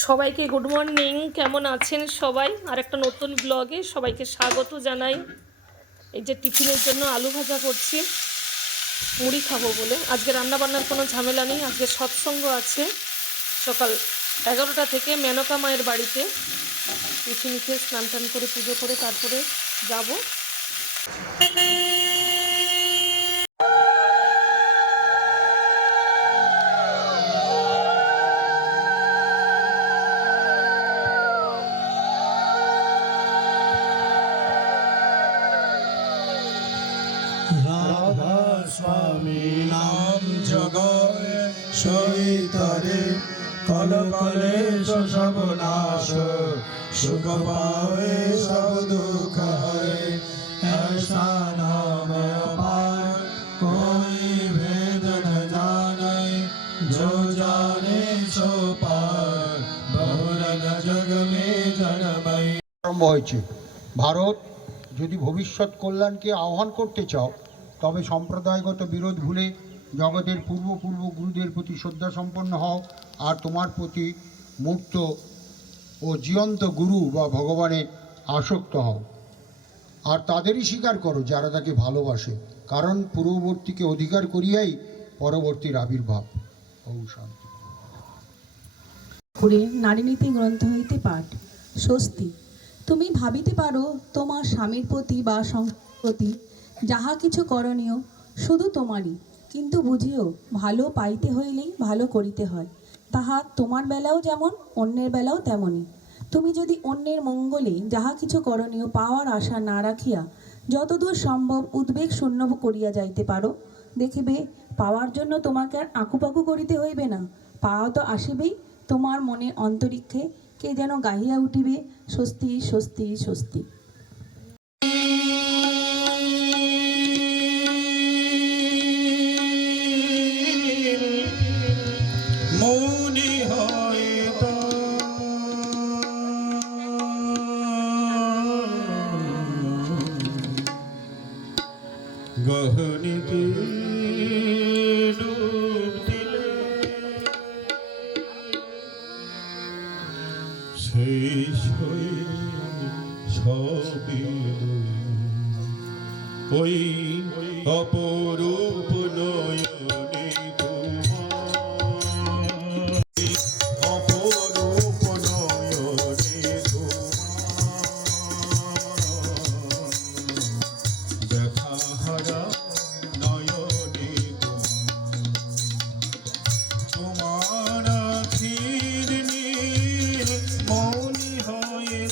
সবাইকে good morning. কেমন আছেন সবাই? আর একটা নতুন ব্লগে সবাইকে স্বাগত জানাই। এই যে টিফিনের জন্য আলু ভাজা করছি, মুড়ি খাবো বলে। আজকে রান্নাবান্নার কোনো ঝামেলা নেই, আজকে সৎসঙ্গ আছে সকাল 11টা থেকে মেনকা মায়ের বাড়িতে। টিফিন খেয়ে স্নান টান করে পুজো করে তারপরে যাব। রাধা স্বামী নাম জগয় সৈতরে কল কলে সব নাশ সুখ পাवे सब दुख हरे ऐसा नाम अपार कोई भेद न जाने जो जाने सो पार बहुरन जग में जन्मई। আরম্ভ হয়েছে। ভারত যদি ভবিষ্যৎ কল্যাণকে আহ্বান করতে চাও তবে সম্প্রদায়গত বিরোধ ভুলে জগতের পূর্ব গুরুদের প্রতি শ্রদ্ধা সম্পন্ন হও আর তোমার প্রতি মূর্ত ও জীবন্ত গুরু বা ভগবানে আসক্ত হও আর তাদেরই স্বীকার করো যারা তাকে ভালোবাসে, কারণ পূর্ববর্তীকে অধিকার করিয়াই পরবর্তীর আবির্ভাব। ওম শান্তি। নারীনীতি গ্রন্থ হইতে পাঠ। স্বস্তি। তুমি ভাবিতে পারো তোমার স্বামীর প্রতি বা সংসারের প্রতি যাহা কিছু করণীয় শুধু তোমারই, কিন্তু বুঝিও ভালো পাইতে হইলেই ভালো করিতে হয়। তাহা তোমার বেলাও যেমন অন্যের বেলাও তেমনই। তুমি যদি অন্যের মঙ্গলে যাহা কিছু করণীয় পাওয়ার আশা না রাখিয়া যতদূর সম্ভব উদ্বেগ শূন্য করিয়া যাইতে পারো, দেখিবে পাওয়ার জন্য তোমাকে আর আঁকুপাকু করিতে হইবে না। পাওয়া তো আসিবেই। তোমার মনে অন্তরিক্ষে কে যেন গাহিয়া উঠিবে, স্বস্তি স্বস্তি স্বস্তি। মৌনি হইত গহনিতে ডুব দিলে সেই সবই ওই অপরূপ নয়নে অপরূপ নয়নে দেখা হারা নয়নে তোমার আখির নীল মৌনি হয়ে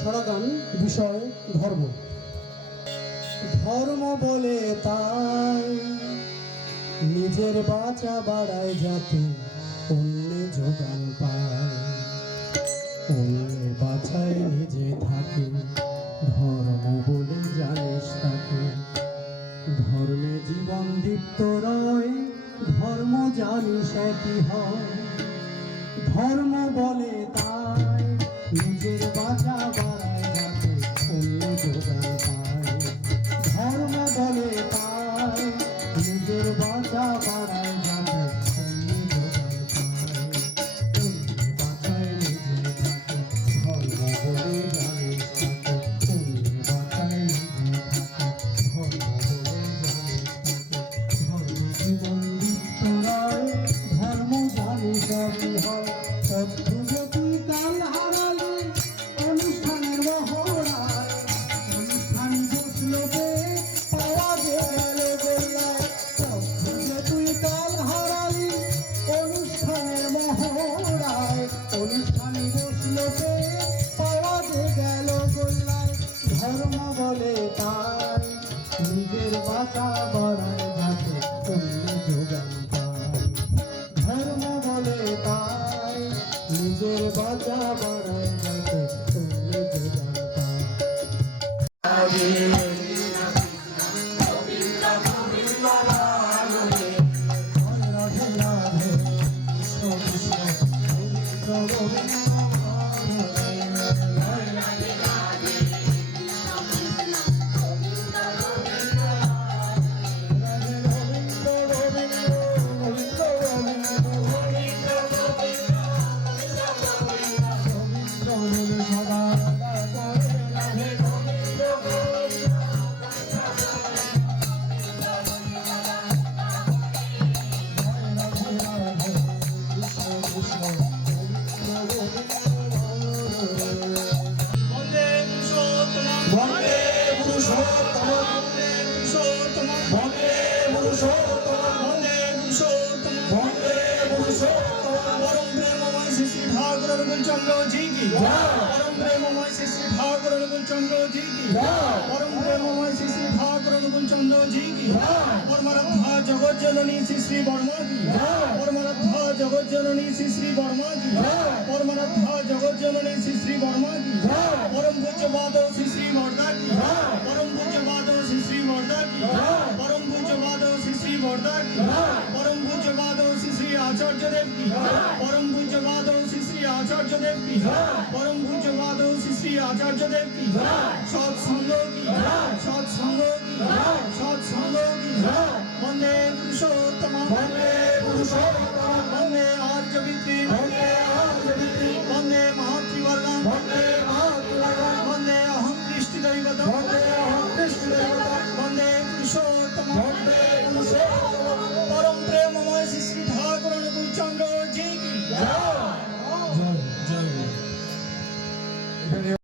ছড়া গান বিষয় ধর্ম। ধর্ম বলে তাই নিজের বাঁচা বাড়ায় যাতে অন্যে যোগান পায়, অন্যে বাঁচায় নিজে থাকে, ধর্ম বলে জানিস তাকে। ধর্মে জীবন দীপ্ত রয়, ধর্ম জানিস একই হয়। ধর্ম বলে তাই নিজের বাঁচা বাড়ায় যাতে অন্য যোগান পায়। ধর্ম বলে তাই নিজের বাঁচা বাড়ায় যাতে অন্য যোগান পায়। অন্য বাঁচায় নিজে থাকে, ধর্ম বলে জানিস তাকে। অন্য বাঁচায় নিজে থাকে, ধর্ম বলে জানিস তাকে। ধর্মে জীবন দীপ্ত রয়, ধর্ম জানিস একই হয়। অদ্ভুত তুই কাল হারালি অনুষ্ঠানের মহড়ায়, অনুষ্ঠান বসলো বে পাওয়া গেল গোল্লায়। অদ্ভুত তুই কাল হারালি অনুষ্ঠানের মহড়ায়, অনুষ্ঠান বসলো বে পাওয়া গেল গোল্লায়। ধর্ম বলে তাই নিজের বাঁচা বাড়ায় যাতে অন্য যোগান পায়। ধর্ম বলে তাই নিজের বাঁচা বাড়ায় যাতে অন্য যোগান পায়। রাধে রাধে কৃষ্ণ কৃষ্ণ গোবিন্দ গোবিন্দ বন্দে পুরুষোত্তম, বন্দে পুরুষোত্তম, বন্দে পুরুষোত্তম, বন্দে পুরুষোত্তম, বন্দে পুরুষোত্তম। পরম প্রেমময় শ্রী শ্রী ঠাকুর রঘুচন্দ্র জি কি জয়। পরম প্রেমময় শ্রী শ্রী ঠাকুর রঘুচন্দ্র জি কি জয়। পরম প্রেমময় শ্রী শ্রী ঠাকুর রঘুচন্দ্র জি কি জয়। পরমারাধ্যা জগৎ জননী শ্রী শ্রী বর্মা কি জয়। পরমারাধ্যা জগৎ জননী শ্রী শ্রী বর্মা কি জয়। পরমারাধ্যা জগৎ জননী শ্রী শ্রী বর্মা কি জয়। পরম পূজ্য মাধব শ্রী শ্রী বর্দা কি জয়। পরম পূজ্য মাধব শ্রী শ্রী বর্দা কি জয়। পরম পূজ্য মাধব শ্রী শ্রী বর্দা কি জয়। পরম পূজ্য মাধব শ্রী শ্রী আচার্য দেব কি জয়। পরম পূজ্য মাধব শ্রী শ্রী আচার্য দেব কি জয়। পরম পূজ্য মাধব শ্রী শ্রী আচার্য দেব কি জয়। সৎসঙ্গ কি জয়। সৎসঙ্গ কি জয়। সৎসঙ্গ কি জয়। বন্দে পুরুষোত্তম, বন্দে পুরুষোত্তম, বন্দে আর্যবিত্রী, বন্দে আর্যবিত্রী, বন্দে মাতৃবর্গম, বন্দে মাতৃবর্গম, বন্দে অহং কৃষ্টি দৈবত, বন্দে অহং কৃষ্টি দৈবত, বন্দে পুরুষোত্তম, বন্দে পুরুষোত্তম। পরম প্রেমময় শ্রী শ্রী ঠাকুর অনুকূলচন্দ্র জি কি জয়। জয় জয়।